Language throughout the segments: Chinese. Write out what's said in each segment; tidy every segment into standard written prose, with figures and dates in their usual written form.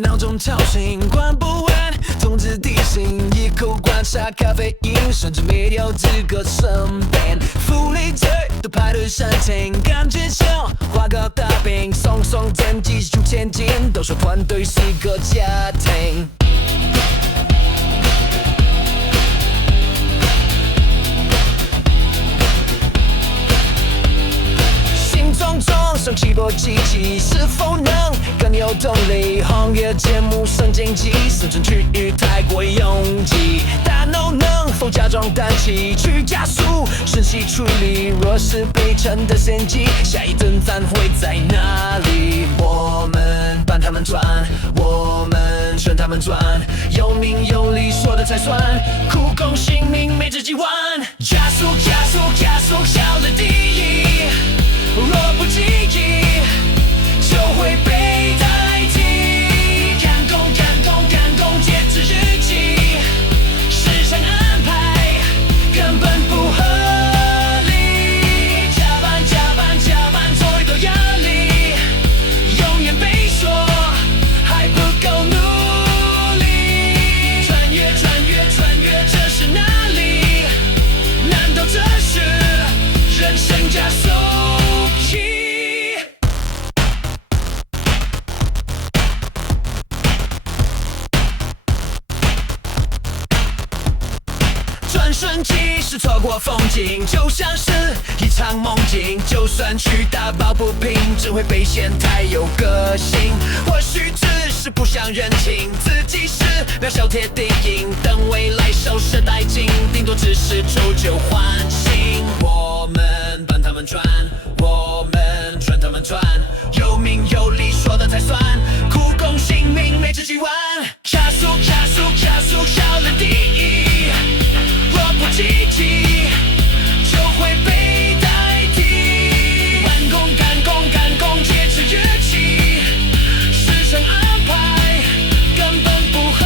闹钟吵醒，关不完，通知提醒，一口观察咖啡因，甚至没有资格申辩。福利队都排队申请，感觉像画个大饼，送点技术前进，都说团队是个家庭。上起波积极，是否能更有动力？行业节目升经济，生存区域太过拥挤，大脑能否假装氮气去加速瞬息处理？若是被沉的先机，下一顿饭会在哪里？我们帮他们转，我们劝他们转，有名有理说的才算，苦功性命没这几万，加速加速加速，效率第一。若不积极，就会被代替。赶工赶工赶工，截止日期，时常安排根本不合理。加班加班加班，做一个压力，永远被说还不够努力。穿越穿越穿越，这是哪里？难道这是人生加速？转瞬即逝，错过风景，就像是一场梦境。就算去打抱不平，只会被嫌太有个性。或许只是不想认清自己是渺小铁定影，等未来收拾殆尽，顶多只是除旧换新。我们帮他们转，我们劝他们转，有名有理说的才算，苦功性命没这几万，加速加速加速，效率第一。若不积极，就会被代替。赶工赶工赶工，截止日期，时程安排根本不合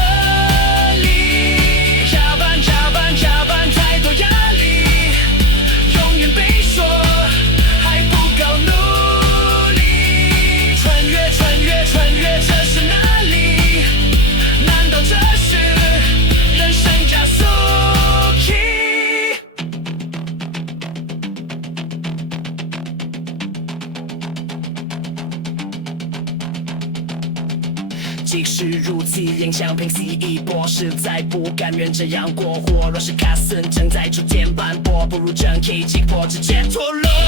理。加班加班加班，太多压力，永远被说还不够努力。穿越穿越穿越，这是哪里？难道这是人生加速？即使如此，仍想拼死一搏，实在不甘愿这样过活。若是卡森正在逐渐斑驳，不如整体击破，直接脱落。